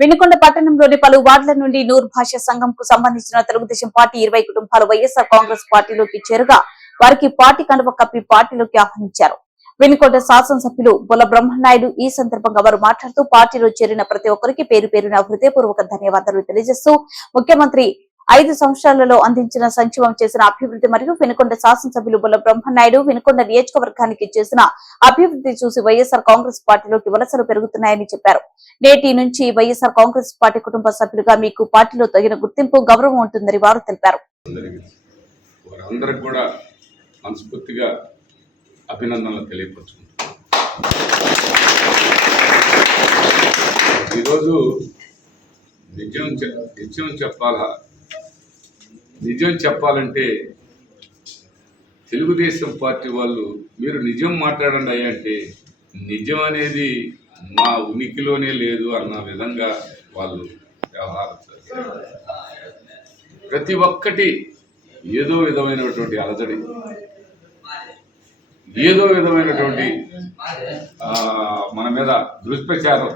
వినుకొండ పట్టణంలోని పలు వార్డుల నుండి నూర్ భాష సంఘంకు సంబంధించిన తెలుగుదేశం పార్టీ 20 కుటుంబాలు వైఎస్ఆర్ కాంగ్రెస్ పార్టీలోకి చేరుగా వారికి పార్టీ కండువ కప్పి పార్టీలోకి ఆహ్వానించారు. వినుకొండ శాసనసభ్యులు బొల్ల బ్రహ్మనాయుడు ఈ సందర్భంగా వారు మాట్లాడుతూ పార్టీలో చేరిన ప్రతి ఒక్కరికి పేరు పేరున హృదయపూర్వక ధన్యవాదాలు తెలియజేస్తూ ముఖ్యమంత్రి 5 సంవత్సరాలలో అందించిన సంక్షేమం చేసిన అభివృద్ధి మరియు వినుకొండ శాసనసభ్యులు బొల్ల బ్రహ్మనాయుడు వినుకొండ నియోజకవర్గానికి చేసిన అభివృద్ధి చూసి వైఎస్ఆర్ కాంగ్రెస్ పార్టీలోకి వలసలు పెరుగుతున్నాయని చెప్పారు. నేటి నుంచి వైఎస్ఆర్ కాంగ్రెస్ పార్టీ కుటుంబ సభ్యులుగా మీకు పార్టీలో తగిన గుర్తింపు గౌరవం ఉంటుందని వారు తెలిపారు. అభినందనలు తెలియపరుచుకుంటున్నాను. ఈరోజు నిజం చెప్పాలంటే తెలుగుదేశం పార్టీ వాళ్ళు మీరు నిజం మాట్లాడండి అయ్యా అంటే నిజం అనేది మా ఉనికిలోనే లేదు అన్న విధంగా వాళ్ళు వ్యవహరిస్తారు. ప్రతి ఒక్కటి ఏదో విధమైనటువంటి అలజడి, ఏదో విధమైనటువంటి మన మీద దుష్ప్రచారం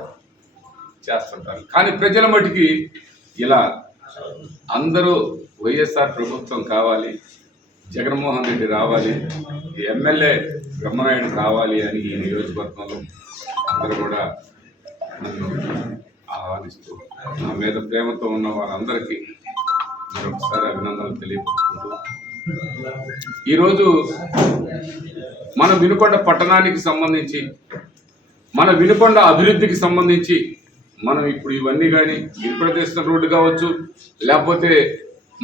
చేస్తుంటారు. కానీ ప్రజల మటుకి ఇలా అందరూ వైఎస్ఆర్ ప్రభుత్వం కావాలి, జగన్మోహన్ రెడ్డి రావాలి, ఎమ్మెల్యే బ్రహ్మనాయుడు రావాలి అని ఈ నియోజకవర్గంలో అందరూ కూడా నన్ను ఆహ్వానిస్తూ నా మీద ప్రేమతో ఉన్న వారందరికీ మరొకసారి అభినందనలు తెలియపరుచుకుంటూ ఈరోజు మన వినుకొండ పట్టణానికి సంబంధించి, మన వినుకొండ అభివృద్ధికి సంబంధించి మనం ఇప్పుడు ఇవన్నీ కానీ ఇరుప్రదేశ్ రోడ్డు కావచ్చు, లేకపోతే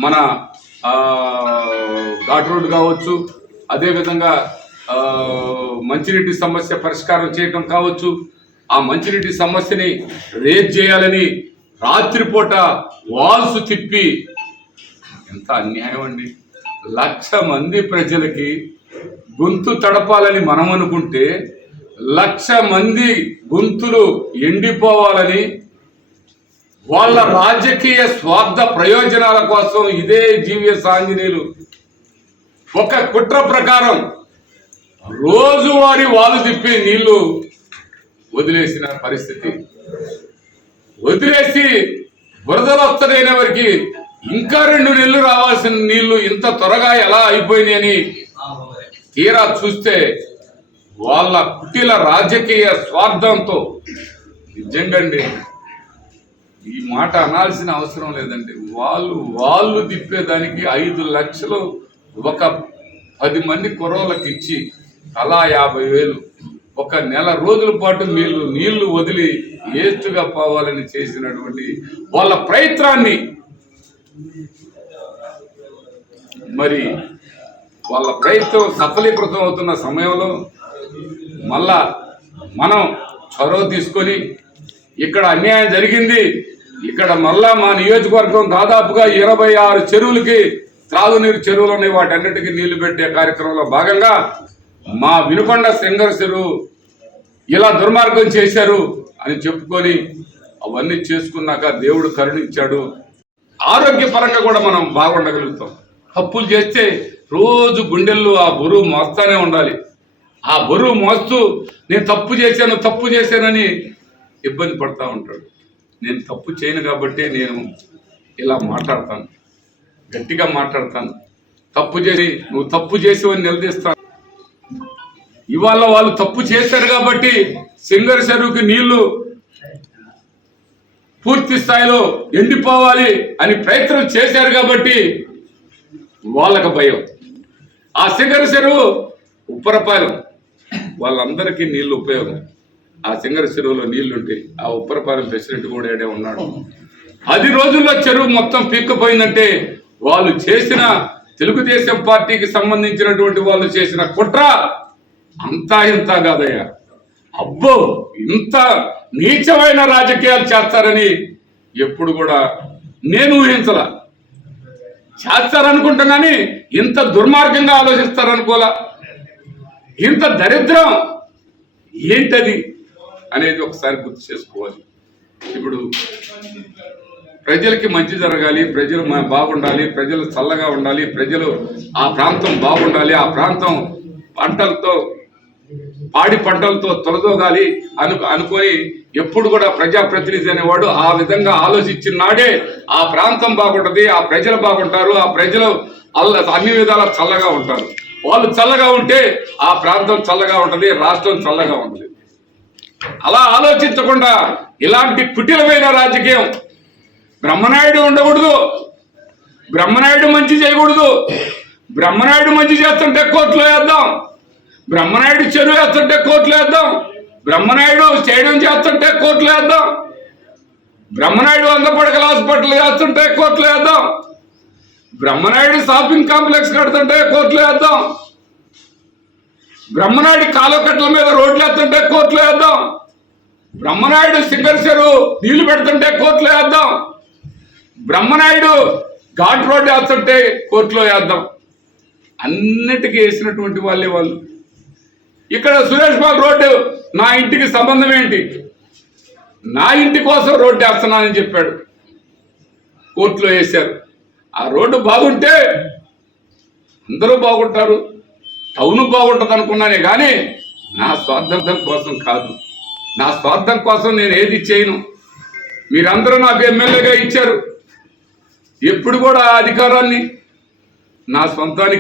మన ఘాట్ రోడ్డు కావచ్చు, అదేవిధంగా మంచినీటి సమస్య పరిష్కారం చేయటం కావచ్చు, ఆ మంచినీటి సమస్యని రేజ్ చేయాలని రాత్రిపూట వాల్స్ తిప్పి ఎంత అన్యాయం అండి. 1,00,000 మంది ప్రజలకి గొంతు తడపాలని మనం అనుకుంటే 1,00,000 మంది గొంతులు ఎండిపోవాలని వాళ్ళ రాజకీయ స్వార్థ ప్రయోజనాల కోసం ఇదే జీవీఎస్ ఆంజనేయులు ఒక కుట్ర ప్రకారం రోజువారీ వాలు తిప్పి నీళ్లు వదిలేసిన పరిస్థితి. వదిలేసి బురదలు వస్తాయనే వారికి ఇంకా 2 నెలలు రావాల్సిన నీళ్లు ఇంత త్వరగా ఎలా అయిపోయినాయని తీరా చూస్తే వాళ్ళ కుటిల రాజకీయ స్వార్థంతో నిజంగా ఈ మాట అనాల్సిన అవసరం లేదండి. వాళ్ళు తిప్పేదానికి 5 లక్షలు ఒక 10 మంది కుర్రోళ్ళకి ఇచ్చి అలా 50,000 ఒక నెల రోజుల పాటు నీళ్లు వదిలి వేస్ట్గా పోవాలని చేసినటువంటి వాళ్ళ ప్రయత్నాన్ని మరి వాళ్ళ ప్రయత్నం సఫలీకృతం అవుతున్న సమయంలో మళ్ళా మనం చొరవ తీసుకొని ఇక్కడ అన్యాయం జరిగింది, ఇక్కడ మళ్ళా మా నియోజకవర్గం దాదాపుగా 26 చెరువులకి త్రాగునీరు చెరువులు ఉన్నాయి, వాటన్నిటికీ నీళ్లు పెట్టే కార్యక్రమంలో భాగంగా మా వినుకొండ సింగర్ చెరువు ఇలా దుర్మార్గం చేశారు అని చెప్పుకొని అవన్నీ చేసుకున్నాక దేవుడు కరుణించాడు. ఆరోగ్యపరంగా కూడా మనం బాగుండగలుగుతాం. తప్పులు చేస్తే రోజు గుండెల్లో ఆ బరువు మోస్తానే ఉండాలి. ఆ బరువు మోస్తూ నేను తప్పు చేశానని ఇబ్బంది పడతా ఉంటాడు. నేను తప్పు చేయను కాబట్టి నేను ఇలా మాట్లాడతాను, గట్టిగా మాట్లాడతాను. నువ్వు తప్పు చేసేవని నిలదీస్తాను. ఇవాళ వాళ్ళు తప్పు చేశారు కాబట్టి సింగర్ చెరువుకి నీళ్లు పూర్తి స్థాయిలో ఎండిపోవాలి అని ప్రయత్నం చేశారు కాబట్టి వాళ్ళకు భయం. ఆ సింగర్ చెరువు ఉప్పరపాలెం వాళ్ళందరికీ నీళ్లు ఉపయోగం. ఆ సింగర్ చెరువులో నీళ్లుంటే ఆ ఉప్పరపాలెం ప్రెసిడెంట్ కూడా ఏడే ఉన్నాడు. 10 రోజుల్లో చెరువు మొత్తం పీక్కపోయిందంటే వాళ్ళు చేసిన తెలుగుదేశం పార్టీకి సంబంధించినటువంటి వాళ్ళు చేసిన కుట్ర అంతా ఇంత కాదయ్యా. అబ్బో, ఇంత నీచమైన రాజకీయాలు చేస్తారని ఎప్పుడు కూడా నేను ఊహించలా. చేస్తారనుకుంటా కానీ ఇంత దుర్మార్గంగా ఆలోచిస్తారనుకోలా. ఇంత దరిద్రం ఏంటది అనేది ఒకసారి గుర్తు చేసుకోవాలి. ఇప్పుడు ప్రజలకి మంచి జరగాలి, ప్రజలు బాగుండాలి, ప్రజలు చల్లగా ఉండాలి, ప్రజలు ఆ ప్రాంతం బాగుండాలి, ఆ ప్రాంతం పంటలతో పాడి పంటలతో తొలదోగాలి అనుకొని ఎప్పుడు కూడా ప్రజాప్రతినిధి అనేవాడు ఆ విధంగా ఆలోచించిన నాడే ఆ ప్రాంతం బాగుంటుంది, ఆ ప్రజలు బాగుంటారు, ఆ ప్రజలు అన్ని విధాలా చల్లగా ఉంటారు. వాళ్ళు చల్లగా ఉంటే ఆ ప్రాంతం చల్లగా ఉంటుంది, రాష్ట్రం చల్లగా ఉంటుంది. అలా ఆలోచించకుండా ఇలాంటి కుటిలమైన రాజకీయం, బ్రహ్మనాయుడు ఉండకూడదు, బ్రహ్మనాయుడు మంచి చేయకూడదు, బ్రహ్మనాయుడు మంచి చేస్తుంటే కోర్టులో వేద్దాం, బ్రహ్మనాయుడు చెరువు వేస్తుంటే కోర్టులో వేద్దాం, బ్రహ్మనాయుడు స్టేడియం చేస్తుంటే కోర్టులో వేద్దాం, బ్రహ్మనాయుడు 100 పడకల హాస్పిటల్ చేస్తుంటే కోర్టులో వేద్దాం, బ్రహ్మనాయుడు షాపింగ్ కాంప్లెక్స్ కడుతుంటే కోర్టులో వేద్దాం, బ్రహ్మనాయుడు కాలువకట్ల మీద రోడ్లు వేస్తుంటే కోర్టులో వేద్దాం, బ్రహ్మనాయుడు సింగర్ చెరువు నీళ్లు పెడుతుంటే కోర్టులో వేద్దాం, బ్రహ్మనాయుడు ఘాట్ రోడ్డు వేస్తుంటే కోర్టులో వేద్దాం. అన్నిటికీ వేసినటువంటి వాళ్ళే వాళ్ళు. ఇక్కడ సురేష్ బాబు రోడ్డు నా ఇంటికి సంబంధం ఏంటి, నా ఇంటి కోసం రోడ్డు వేస్తున్నానని చెప్పాడు, కోర్టులో వేశారు. ఆ రోడ్డు బాగుంటే అందరూ బాగుంటారు, టౌన్ బాగుంటుంది అనుకున్నానే కానీ నా స్వార్థం కోసం కాదు, నా స్వార్థం కోసం నేను ఏది చేయను. మీరందరూ నాకు ఎమ్మెల్యేగా ఇచ్చారు, ఎప్పుడు కూడా ఆ అధికారాన్ని నా సొంతానికి